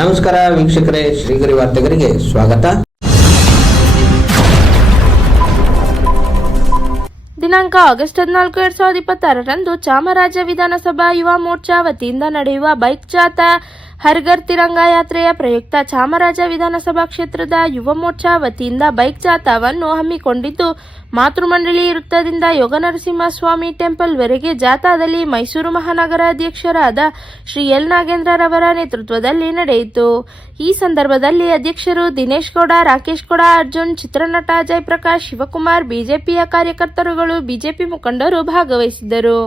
ನಮಸ್ಕಾರ ವೀಕ್ಷಕರೇ, ಶ್ರೀಗರಿ ವಾರ್ತೆಗರಿಗೆ ಸ್ವಾಗತ. ದಿನಾಂಕ ಆಗಸ್ಟ್ 14, 2026ರಂದು ಚಾಮರಾಜ ವಿಧಾನಸಭಾ ಯುವ ಮೋರ್ಚಾ ವತಿಯಿಂದ ನಡೆಯುವ ಬೈಕ್ ಜಾಥಾ ಹರ್ಘರ್ ತಿರಂಗ ಯಾತ್ರೆಯ ಪ್ರಯುಕ್ತ ಚಾಮರಾಜ ವಿಧಾನಸಭಾ ಕ್ಷೇತ್ರದ ಯುವ ಮೋರ್ಚಾ ವತಿಯಿಂದ ಬೈಕ್ ಜಾಥಾವನ್ನು ಹಮ್ಮಿಕೊಂಡಿದ್ದು, ಮಾತೃಮಂಡಳಿ ವೃತ್ತದಿಂದ ಯೋಗನರಸಿಂಹಸ್ವಾಮಿ ಟೆಂಪಲ್ ವರೆಗೆ ಜಾಥಾದಲ್ಲಿ ಮೈಸೂರು ಮಹಾನಗರ ಅಧ್ಯಕ್ಷರಾದ ಶ್ರೀ ಎಲ್ ನಾಗೇಂದ್ರರವರ ನೇತೃತ್ವದಲ್ಲಿ ನಡೆಯಿತು. ಈ ಸಂದರ್ಭದಲ್ಲಿ ಅಧ್ಯಕ್ಷರು ದಿನೇಶ್ ಗೌಡ, ರಾಕೇಶ್ ಗೌಡ, ಅರ್ಜುನ್, ಚಿತ್ರನಟ ಜಯಪ್ರಕಾಶ್, ಶಿವಕುಮಾರ್, ಬಿಜೆಪಿಯ ಕಾರ್ಯಕರ್ತರುಗಳು, ಬಿಜೆಪಿ ಮುಖಂಡರು ಭಾಗವಹಿಸಿದ್ದರು.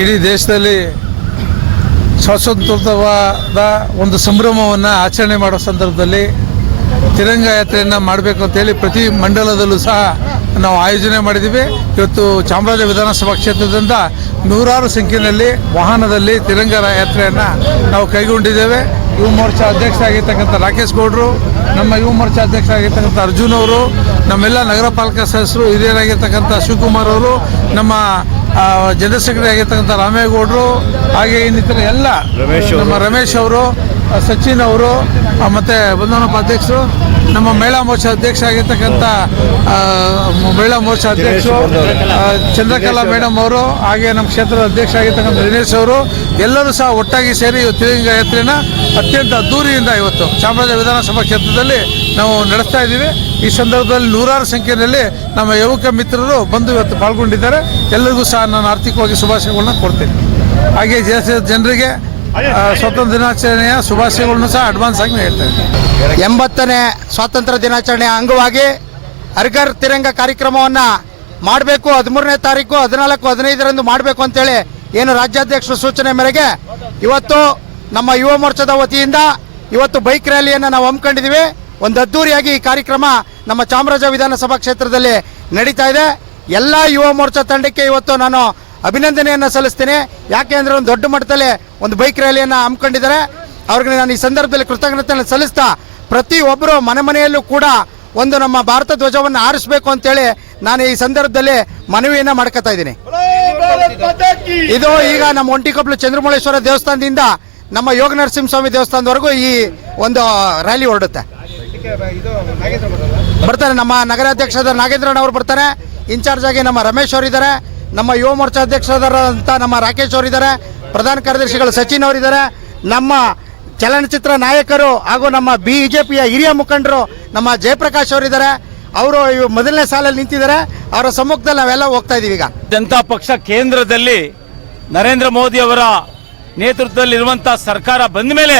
ಇಡೀ ದೇಶದಲ್ಲಿ ಸ್ವಾತಂತ್ರ್ಯದ ಒಂದು ಸಂಭ್ರಮವನ್ನು ಆಚರಣೆ ಮಾಡೋ ಸಂದರ್ಭದಲ್ಲಿ ತಿರಂಗ ಯಾತ್ರೆಯನ್ನು ಮಾಡಬೇಕು ಅಂತೇಳಿ ಪ್ರತಿ ಮಂಡಲದಲ್ಲೂ ಸಹ ನಾವು ಆಯೋಜನೆ ಮಾಡಿದ್ದೀವಿ. ಇವತ್ತು ಚಾಮರಾಜ ವಿಧಾನಸಭಾ ಕ್ಷೇತ್ರದಿಂದ ನೂರಾರು ಸಂಖ್ಯೆಯಲ್ಲಿ ವಾಹನದಲ್ಲಿ ತಿರಂಗ ಯಾತ್ರೆಯನ್ನು ನಾವು ಕೈಗೊಂಡಿದ್ದೇವೆ. ಯುವ ಮೋರ್ಚಾ ಅಧ್ಯಕ್ಷರಾಗಿರ್ತಕ್ಕಂಥ ರಾಕೇಶ್ ಗೌಡರು, ನಮ್ಮ ಯುವ ಮೋರ್ಚಾ ಅಧ್ಯಕ್ಷರಾಗಿರ್ತಕ್ಕಂಥ ಅರ್ಜುನ್ ಅವರು, ನಮ್ಮೆಲ್ಲ ನಗರ ಪಾಲಿಕೆ ಸದಸ್ಯರು, ಹಿರಿಯರಾಗಿರ್ತಕ್ಕಂಥ ಶಿವಕುಮಾರ್ ಅವರು, ನಮ್ಮ ಜನರಲ್ ಸೆಕ್ರೆಟರಿ ಆಗಿರ್ತಕ್ಕಂಥ ರಾಮೇಗೌಡರು, ಹಾಗೆ ಇನ್ನಿತರ ಎಲ್ಲ ನಮ್ಮ ರಮೇಶ್ ಅವರು, ಸಚಿನ್ ಅವರು, ಮತ್ತು ಬಂಧನಪ್ಪ ಅಧ್ಯಕ್ಷರು, ನಮ್ಮ ಮಹಿಳಾ ಮೋರ್ಚಾ ಅಧ್ಯಕ್ಷ ಆಗಿರ್ತಕ್ಕಂಥ ಮಹಿಳಾ ಮೋರ್ಚಾ ಅಧ್ಯಕ್ಷರು ಚಂದ್ರಕಲಾ ಮೇಡಮ್ ಅವರು, ಹಾಗೆ ನಮ್ಮ ಕ್ಷೇತ್ರದ ಅಧ್ಯಕ್ಷ ಆಗಿರ್ತಕ್ಕಂಥ ದಿನೇಶ್ ಅವರು, ಎಲ್ಲರೂ ಸಹ ಒಟ್ಟಾಗಿ ಸೇರಿ ತಿರಂಗ ಯಾತ್ರೆನ ಅತ್ಯಂತ ಅದ್ದೂರಿಯಿಂದ ಇವತ್ತು ಚಾಮರಾಜ ವಿಧಾನಸಭಾ ಕ್ಷೇತ್ರದಲ್ಲಿ ನಾವು ನಡೆಸ್ತಾ ಇದ್ದೀವಿ. ಈ ಸಂದರ್ಭದಲ್ಲಿ ನೂರಾರು ಸಂಖ್ಯೆಯಲ್ಲಿ ನಮ್ಮ ಯುವಕ ಮಿತ್ರರು ಬಂದು ಇವತ್ತು ಪಾಲ್ಗೊಂಡಿದ್ದಾರೆ. ಎಲ್ಲರಿಗೂ ಸಹ ನಾನು ಆರ್ಥಿಕವಾಗಿ ಶುಭಾಶಯಗಳನ್ನ ಕೊಡ್ತೀನಿ. ಹಾಗೆ ಜನರಿಗೆ ಸ್ವಾತಂತ್ರ್ಯ ದಿನಾಚರಣೆಯ ಶುಭಾಶಯಗಳನ್ನು ಸಹ ಅಡ್ವಾನ್ಸ್ ಆಗಿ ಹೇಳ್ತೇನೆ. 80ನೇ ಸ್ವಾತಂತ್ರ್ಯ ದಿನಾಚರಣೆಯ ಅಂಗವಾಗಿ ಹರ್ಘರ್ ತಿರಂಗ ಕಾರ್ಯಕ್ರಮವನ್ನು ಮಾಡಬೇಕು. 13ನೇ ತಾರೀಕು, 14, 15ರಂದು ಮಾಡಬೇಕು ಅಂತೇಳಿ ಏನು ರಾಜ್ಯಾಧ್ಯಕ್ಷರ ಸೂಚನೆ ಮೇರೆಗೆ ಇವತ್ತು ನಮ್ಮ ಯುವ ಮೋರ್ಚಾದ ವತಿಯಿಂದ ಇವತ್ತು ಬೈಕ್ ರ್ಯಾಲಿಯನ್ನು ನಾವು ಹಮ್ಮಿಕೊಂಡಿದ್ದೀವಿ. ಒಂದು ಅದ್ದೂರಿಯಾಗಿ ಈ ಕಾರ್ಯಕ್ರಮ ನಮ್ಮ ಚಾಮರಾಜ ವಿಧಾನಸಭಾ ಕ್ಷೇತ್ರದಲ್ಲಿ ನಡೀತಾ ಇದೆ. ಎಲ್ಲ ಯುವ ಮೋರ್ಚಾ ತಂಡಕ್ಕೆ ಇವತ್ತು ನಾನು ಅಭಿನಂದನೆಯನ್ನು ಸಲ್ಲಿಸ್ತೀನಿ. ಯಾಕೆ ಅಂದರೆ ಒಂದು ದೊಡ್ಡ ಮಟ್ಟದಲ್ಲಿ ಒಂದು ಬೈಕ್ ರ್ಯಾಲಿಯನ್ನು ಹಮ್ಮಿಕೊಂಡಿದ್ದಾರೆ. ಅವ್ರಿಗೆ ನಾನು ಈ ಸಂದರ್ಭದಲ್ಲಿ ಕೃತಜ್ಞತೆಯನ್ನು ಸಲ್ಲಿಸ್ತಾ, ಪ್ರತಿಯೊಬ್ಬರು ಮನೆಯಲ್ಲೂ ಕೂಡ ಒಂದು ನಮ್ಮ ಭಾರತ ಧ್ವಜವನ್ನು ಹಾರಿಸಬೇಕು ಅಂತೇಳಿ ನಾನು ಈ ಸಂದರ್ಭದಲ್ಲಿ ಮನವಿಯನ್ನು ಮಾಡ್ಕೊತಾ ಇದ್ದೀನಿ. ಇದು ಈಗ ನಮ್ಮ ಒಂಟಿಕೊಪ್ಪಲು ಚಂದ್ರಮೌಳೇಶ್ವರ ದೇವಸ್ಥಾನದಿಂದ ನಮ್ಮ ಯೋಗ ನರಸಿಂಹಸ್ವಾಮಿ ದೇವಸ್ಥಾನದವರೆಗೂ ಈ ಒಂದು ರ್ಯಾಲಿ ಹೊರಡುತ್ತೆ. ಬರ್ತಾರೆ ನಮ್ಮ ನಗರಾಧ್ಯಕ್ಷರಾದ ನಾಗೇಂದ್ರಣ್ಣ ಅವರು ಬರ್ತಾರೆ. ಇನ್ಚಾರ್ಜ್ ಆಗಿ ನಮ್ಮ ರಮೇಶ್ ಅವರಿದ್ದಾರೆ. ನಮ್ಮ ಯುವ ಮೋರ್ಚಾ ಅಧ್ಯಕ್ಷರಾದಂಥ ನಮ್ಮ ರಾಕೇಶ್ ಅವರಿದ್ದಾರೆ. ಪ್ರಧಾನ ಕಾರ್ಯದರ್ಶಿಗಳು ಸಚಿನ್ ಅವರಿದ್ದಾರೆ. ನಮ್ಮ ಚಲನಚಿತ್ರ ನಾಯಕರು ಹಾಗೂ ನಮ್ಮ ಬಿಜೆಪಿಯ ಹಿರಿಯ ಮುಖಂಡರು ನಮ್ಮ ಜಯಪ್ರಕಾಶ್ ಅವರಿದ್ದಾರೆ. ಅವರು ಮೊದಲನೇ ಸಾಲಲ್ಲಿ ನಿಂತಿದ್ದಾರೆ. ಅವರ ಸಮ್ಮುಖದಲ್ಲಿ ನಾವೆಲ್ಲ ಹೋಗ್ತಾ ಇದೀವಿ. ಈಗ ಜನತಾ ಪಕ್ಷ ಕೇಂದ್ರದಲ್ಲಿ ನರೇಂದ್ರ ಮೋದಿ ಅವರ ನೇತೃತ್ವದಲ್ಲಿರುವಂತಹ ಸರ್ಕಾರ ಬಂದ ಮೇಲೆ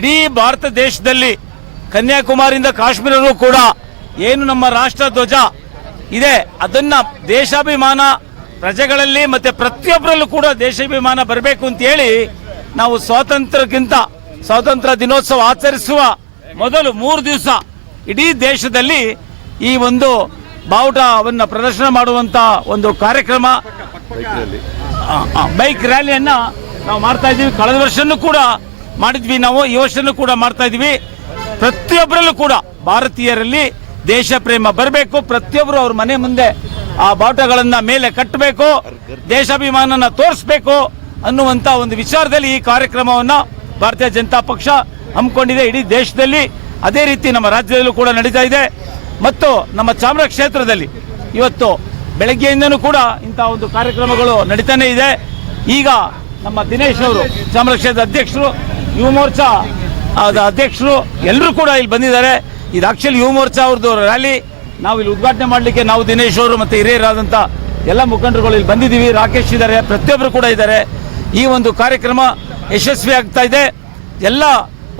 ಇಡೀ ಭಾರತ ದೇಶದಲ್ಲಿ ಕನ್ಯಾಕುಮಾರಿಯಿಂದ ಕಾಶ್ಮೀರವೂ ಕೂಡ ಏನು ನಮ್ಮ ರಾಷ್ಟ್ರ ಧ್ವಜ ಇದೆ ಅದನ್ನ ದೇಶಾಭಿಮಾನ ಪ್ರಜೆಗಳಲ್ಲಿ ಮತ್ತೆ ಪ್ರತಿಯೊಬ್ಬರಲ್ಲೂ ಕೂಡ ದೇಶಾಭಿಮಾನ ಬರಬೇಕು ಅಂತ ಹೇಳಿ ನಾವು ಸ್ವಾತಂತ್ರ್ಯ ದಿನೋತ್ಸವ ಆಚರಿಸುವ ಮೊದಲು 3 ದಿವಸ ಇಡೀ ದೇಶದಲ್ಲಿ ಈ ಒಂದು ಬಾವುಟವನ್ನು ಪ್ರದರ್ಶನ ಮಾಡುವಂತ ಒಂದು ಕಾರ್ಯಕ್ರಮ ಬೈಕ್ ರ್ಯಾಲಿಯನ್ನ ನಾವು ಮಾಡ್ತಾ ಇದ್ದೀವಿ. ಕಳೆದ ವರ್ಷನೂ ಕೂಡ ಮಾಡಿದ್ವಿ ನಾವು, ಈ ವರ್ಷನೂ ಕೂಡ ಮಾಡ್ತಾ ಇದೀವಿ. ಪ್ರತಿಯೊಬ್ಬರಲ್ಲೂ ಕೂಡ ಭಾರತೀಯರಲ್ಲಿ ದೇಶ ಪ್ರೇಮ ಬರಬೇಕು. ಪ್ರತಿಯೊಬ್ಬರು ಅವ್ರ ಮನೆ ಮುಂದೆ ಆ ಬಾವುಟಗಳನ್ನ ಮೇಲೆ ಕಟ್ಟಬೇಕು, ದೇಶಾಭಿಮಾನನ ತೋರಿಸಬೇಕು ಅನ್ನುವಂತ ಒಂದು ವಿಚಾರದಲ್ಲಿ ಈ ಕಾರ್ಯಕ್ರಮವನ್ನ ಭಾರತೀಯ ಜನತಾ ಪಕ್ಷ ಹಮ್ಮಿಕೊಂಡಿದೆ. ಇಡೀ ದೇಶದಲ್ಲಿ ಅದೇ ರೀತಿ ನಮ್ಮ ರಾಜ್ಯದಲ್ಲೂ ಕೂಡ ನಡೀತಾ ಇದೆ. ಮತ್ತು ನಮ್ಮ ಚಾಮರಾಜ ಕ್ಷೇತ್ರದಲ್ಲಿ ಇವತ್ತು ಬೆಳಗ್ಗೆಯಿಂದನೂ ಕೂಡ ಇಂತಹ ಒಂದು ಕಾರ್ಯಕ್ರಮಗಳು ನಡೀತಾನೆ ಇದೆ. ಈಗ ನಮ್ಮ ದಿನೇಶ್ ಅವರು ಚಾಮರಾಜ ಕ್ಷೇತ್ರದ ಅಧ್ಯಕ್ಷರು, ಯುವ ಮೋರ್ಚಾ ಅಧ್ಯಕ್ಷರು ಎಲ್ಲರೂ ಕೂಡ ಇಲ್ಲಿ ಬಂದಿದ್ದಾರೆ. ಇದು ಆಕ್ಚುಲಿ ಯುವ ಮೋರ್ಚಾ ಅವ್ರದ್ದು ರ್ಯಾಲಿ. ನಾವು ಇಲ್ಲಿ ಉದ್ಘಾಟನೆ ಮಾಡಲಿಕ್ಕೆ ನಾವು ದಿನೇಶ್ ಅವರು ಮತ್ತು ಹಿರಿಯರಾದಂಥ ಎಲ್ಲ ಮುಖಂಡರುಗಳು ಇಲ್ಲಿ ಬಂದಿದ್ದೀವಿ. ರಾಕೇಶ್ ಇದ್ದಾರೆ, ಪ್ರತಿಯೊಬ್ಬರು ಕೂಡ ಇದ್ದಾರೆ. ಈ ಒಂದು ಕಾರ್ಯಕ್ರಮ ಯಶಸ್ವಿ ಆಗ್ತಾ ಇದೆ. ಎಲ್ಲ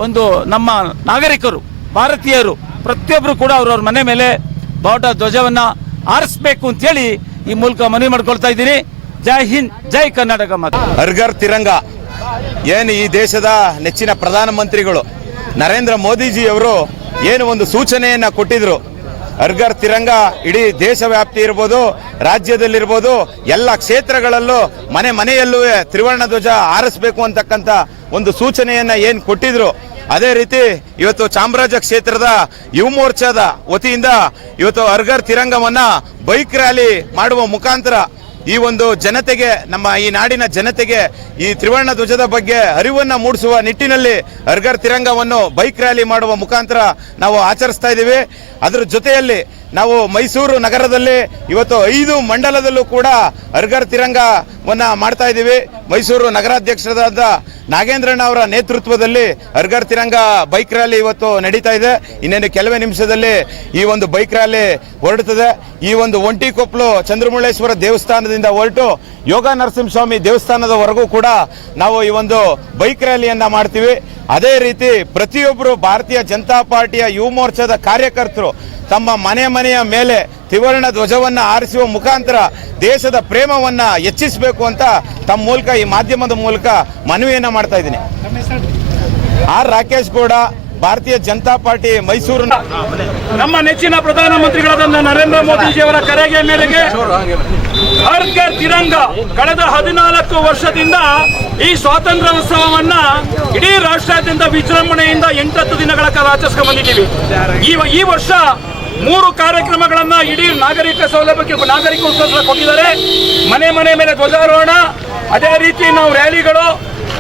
ಒಂದು ನಮ್ಮ ನಾಗರಿಕರು, ಭಾರತೀಯರು ಪ್ರತಿಯೊಬ್ಬರು ಕೂಡ ಅವ್ರವ್ರ ಮನೆ ಮೇಲೆ ಬಾವುಟ ಧ್ವಜವನ್ನ ಆರಿಸಬೇಕು ಅಂತ ಹೇಳಿ ಈ ಮೂಲಕ ಮನವಿ ಮಾಡ್ಕೊಳ್ತಾ ಇದ್ದೀನಿ. ಜೈ ಹಿಂದ್, ಜೈ ಕರ್ನಾಟಕ ಮಾತು. ಹರ್ಘರ್ ತಿರಂಗ ಏನು ಈ ದೇಶದ ನೆಚ್ಚಿನ ಪ್ರಧಾನಮಂತ್ರಿಗಳು ನರೇಂದ್ರ ಮೋದಿಜಿಯವರು ಏನು ಒಂದು ಸೂಚನೆಯನ್ನು ಕೊಟ್ಟಿದ್ರು. ಹರ್ಘರ್ ತಿರಂಗ ಇಡೀ ದೇಶವ್ಯಾಪ್ತಿ ಇರ್ಬೋದು, ರಾಜ್ಯದಲ್ಲಿರ್ಬೋದು, ಎಲ್ಲ ಕ್ಷೇತ್ರಗಳಲ್ಲೂ ಮನೆಯಲ್ಲೂ ತ್ರಿವರ್ಣ ಧ್ವಜ ಹಾರಿಸಬೇಕು ಅಂತಕ್ಕಂಥ ಒಂದು ಸೂಚನೆಯನ್ನ ಏನು ಕೊಟ್ಟಿದ್ರು. ಅದೇ ರೀತಿ ಇವತ್ತು ಚಾಮರಾಜ ಕ್ಷೇತ್ರದ ಯುವ ಮೋರ್ಚಾದ ವತಿಯಿಂದ ಇವತ್ತು ಹರ್ಘರ್ ತಿರಂಗವನ್ನ ಬೈಕ್ ರ್ಯಾಲಿ ಮಾಡುವ ಮುಖಾಂತರ ಈ ಒಂದು ಜನತೆಗೆ, ನಮ್ಮ ಈ ನಾಡಿನ ಜನತೆಗೆ ಈ ತ್ರಿವರ್ಣ ಧ್ವಜದ ಬಗ್ಗೆ ಅರಿವನ್ನು ಮೂಡಿಸುವ ನಿಟ್ಟಿನಲ್ಲಿ ಹರ್ಘರ್ ತಿರಂಗವನ್ನು ಬೈಕ್ ರ್ಯಾಲಿ ಮಾಡುವ ಮುಖಾಂತರ ನಾವು ಆಚರಿಸ್ತಾ ಇದ್ದೀವಿ. ಅದರ ಜೊತೆಯಲ್ಲಿ ನಾವು ಮೈಸೂರು ನಗರದಲ್ಲಿ ಇವತ್ತು 5 ಮಂಡಲದಲ್ಲೂ ಕೂಡ ಹರ್ಘರ್ ತಿರಂಗವನ್ನ ಮಾಡ್ತಾ ಇದ್ದೀವಿ. ಮೈಸೂರು ನಗರಾಧ್ಯಕ್ಷರಾದ ನಾಗೇಂದ್ರಣ್ಣ ಅವರ ನೇತೃತ್ವದಲ್ಲಿ ಹರ್ಘರ್ ತಿರಂಗ ಬೈಕ್ ರ್ಯಾಲಿ ಇವತ್ತು ನಡೀತಾ ಇದೆ. ಇನ್ನೇನು ಕೆಲವೇ ನಿಮಿಷದಲ್ಲಿ ಈ ಒಂದು ಬೈಕ್ ರ್ಯಾಲಿ ಹೊರಡುತ್ತದೆ. ಈ ಒಂದು ಒಂಟಿಕೊಪ್ಪಲು ಚಂದ್ರಮುಳ್ಳೇಶ್ವರ ದೇವಸ್ಥಾನದಿಂದ ಹೊರಟು ಯೋಗ ನರಸಿಂಹಸ್ವಾಮಿ ದೇವಸ್ಥಾನದವರೆಗೂ ಕೂಡ ನಾವು ಈ ಒಂದು ಬೈಕ್ ರ್ಯಾಲಿಯನ್ನ ಮಾಡ್ತೀವಿ. ಅದೇ ರೀತಿ ಪ್ರತಿಯೊಬ್ಬರು ಭಾರತೀಯ ಜನತಾ ಪಾರ್ಟಿಯ ಯುವ ಮೋರ್ಚಾದ ಕಾರ್ಯಕರ್ತರು ತಮ್ಮ ಮನೆಯ ಮೇಲೆ ತ್ರಿವರ್ಣ ಧ್ವಜವನ್ನ ಹಾರಿಸುವ ಮುಖಾಂತರ ದೇಶದ ಪ್ರೇಮವನ್ನ ಹೆಚ್ಚಿಸಬೇಕು ಅಂತ ತಮ್ಮ ಮೂಲಕ, ಈ ಮಾಧ್ಯಮದ ಮೂಲಕ ಮನವಿಯನ್ನ ಮಾಡ್ತಾ ಇದ್ದೀನಿ. ಆರ್ ರಾಕೇಶ್ ಗೌಡ, ಭಾರತೀಯ ಜನತಾ ಪಾರ್ಟಿ ಮೈಸೂರು. ನಮ್ಮ ನೆಚ್ಚಿನ ಪ್ರಧಾನಮಂತ್ರಿಗಳಾದ ನರೇಂದ್ರ ಮೋದಿಜಿಯವರ ಕರೆಗೆ ಮೇರೆಗೆ ಹರ್ಘರ್ ತಿರಂಗ ಕಳೆದ 14 ವರ್ಷದಿಂದ ಈ ಸ್ವಾತಂತ್ರ್ಯ ಉತ್ಸವವನ್ನ ಇಡೀ ರಾಷ್ಟ್ರಾದ್ಯಂತ ವಿಜೃಂಭಣೆಯಿಂದ 8-10 ದಿನಗಳ ಕಾಲ ಆಚರಿಸ್ಕೊಂಡು ಬಂದಿದ್ದೀವಿ. ಈ ವರ್ಷ 3 ಕಾರ್ಯಕ್ರಮಗಳನ್ನ ಇಡೀ ನಾಗರಿಕ ಸೌಲಭ್ಯಕ್ಕೆ ನಾಗರಿಕೋತ್ಸವ ಕೊಟ್ಟಿದ್ದಾರೆ. ಮನೆ ಮೇಲೆ ಧ್ವಜಾರೋಹಣ, ಅದೇ ರೀತಿ ನಾವು ರ್ಯಾಲಿಗಳು,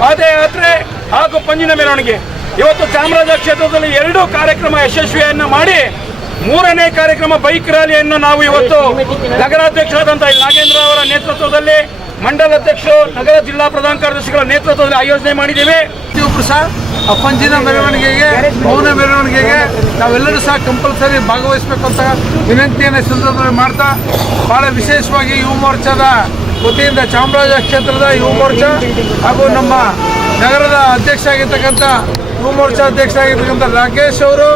ಪಾದಯಾತ್ರೆ ಹಾಗೂ ಪಂಜಿನ ಮೆರವಣಿಗೆ. ಇವತ್ತು ಚಾಮರಾಜ ಕ್ಷೇತ್ರದಲ್ಲಿ 2 ಕಾರ್ಯಕ್ರಮ ಯಶಸ್ವಿಯನ್ನ ಮಾಡಿ 3ನೇ ಕಾರ್ಯಕ್ರಮ ಬೈಕ್ ರ್ಯಾಲಿಯನ್ನು ನಾವು ಇವತ್ತು ನಗರಾಧ್ಯಕ್ಷರಾದಂತಹ ನಾಗೇಂದ್ರ ಅವರ ನೇತೃತ್ವದಲ್ಲಿ, ಮಂಡಲಾಧ್ಯಕ್ಷರು, ನಗರ ಜಿಲ್ಲಾ ಪ್ರಧಾನ ಕಾರ್ಯದರ್ಶಿಗಳ ನೇತೃತ್ವದಲ್ಲಿ ಆಯೋಜನೆ ಮಾಡಿದ್ದೇವೆ. ಪ್ರತಿಯೊಬ್ಬರು ಸಹ ಆ ಪಂಜಿನ ಮೆರವಣಿಗೆಗೆ, ಮೌನ ಮೆರವಣಿಗೆಗೆ ನಾವೆಲ್ಲರೂ ಸಹ ಕಂಪಲ್ಸರಿ ಭಾಗವಹಿಸಬೇಕು ಅಂತ ವಿನಂತಿಯನ್ನು ಸಂದರ್ಭದಲ್ಲಿ ಮಾಡ್ತಾ, ಬಹಳ ವಿಶೇಷವಾಗಿ ಯುವ ಮೋರ್ಚಾದ ವತಿಯಿಂದ ಚಾಮರಾಜ ಕ್ಷೇತ್ರದ ಯುವ ಮೋರ್ಚಾ ಹಾಗೂ ನಮ್ಮ ನಗರದ ಅಧ್ಯಕ್ಷ ಆಗಿರ್ತಕ್ಕಂಥ ಯುವ ಮೋರ್ಚಾ ಅಧ್ಯಕ್ಷ ಆಗಿರ್ತಕ್ಕಂಥ ರಾಕೇಶ್ ಅವರು,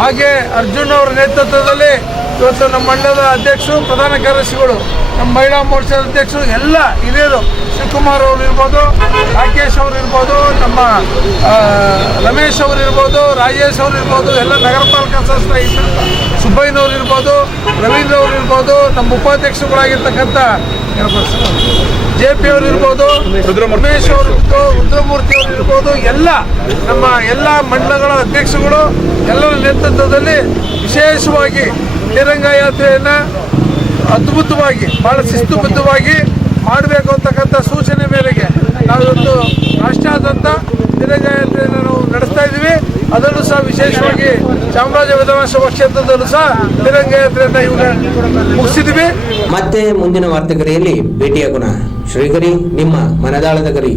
ಹಾಗೆ ಅರ್ಜುನ್ ಅವರ ನೇತೃತ್ವದಲ್ಲಿ ಇವತ್ತು ನಮ್ಮ ಮಂಡಲದ ಅಧ್ಯಕ್ಷರು, ಪ್ರಧಾನ ಕಾರ್ಯದರ್ಶಿಗಳು, ನಮ್ಮ ಮಹಿಳಾ ಮೋರ್ಚಾದ ಅಧ್ಯಕ್ಷರು, ಎಲ್ಲ ಹಿರಿಯರು, ಶಿವಕುಮಾರ್ ಅವರು ಇರ್ಬೋದು, ರಾಕೇಶ್ ಅವರು ಇರ್ಬೋದು, ನಮ್ಮ ರಮೇಶ್ ಅವರು ಇರ್ಬೋದು, ರಾಜೇಶ್ ಅವರು ಇರ್ಬೋದು, ಎಲ್ಲ ನಗರ ಪಾಲಿಕೆ ಸದಸ್ಯರಾಗಿದ್ದ ಸುಬ್ಬಯ್ಯನವ್ರು ಇರ್ಬೋದು, ರವೀಂದ್ರ ಅವರು ಇರ್ಬೋದು, ನಮ್ಮ ಉಪಾಧ್ಯಕ್ಷರುಗಳಾಗಿರ್ತಕ್ಕಂಥ JP ಅವರು ಇರ್ಬೋದು, ರಮೇಶ್ ಅವರು ಇರ್ಬೋದು, ರುದ್ರಮೂರ್ತಿ ಅವರು ಇರ್ಬೋದು, ಎಲ್ಲ ಮಂಡಲಗಳ ಅಧ್ಯಕ್ಷರುಗಳು ಎಲ್ಲರ ನೇತೃತ್ವದಲ್ಲಿ ವಿಶೇಷವಾಗಿ ತಿರಂಗ ಯಾತ್ರೆಯನ್ನು ಅದ್ಭುತವಾಗಿ, ಬಹಳ ಶಿಸ್ತುಬದ್ಧವಾಗಿ ಮಾಡಬೇಕು ಅಂತಕ್ಕಂಥ ಸೂಚನೆ ಮೇರೆಗೆ ನಾವು ಇವತ್ತು ರಾಷ್ಟ್ರಾದ್ಯಂತ ತಿರಂಗ ಯಾತ್ರೆಯನ್ನು ನಾವು ನಡೆಸ್ತಾ ಇದ್ದೀವಿ. ಅದನ್ನು ಸಹ ವಿಶೇಷವಾಗಿ ಚಾಮರಾಜ ವಿಧಾನಸಭಾ ಕ್ಷೇತ್ರದಲ್ಲೂ ಸಹ ತಿರಂಗ ಯಾತ್ರೆಯನ್ನು ಇವಾಗ ಮುಗಿಸಿದ್ವಿ. ಮತ್ತೆ ಮುಂದಿನ ವಾರ್ತೆಗರಿಯಲ್ಲಿ ಭೇಟಿಯಾಗೋಣ. ಶ್ರೀಗರಿ, ನಿಮ್ಮ ಮನದಾಳದ ಗರಿ.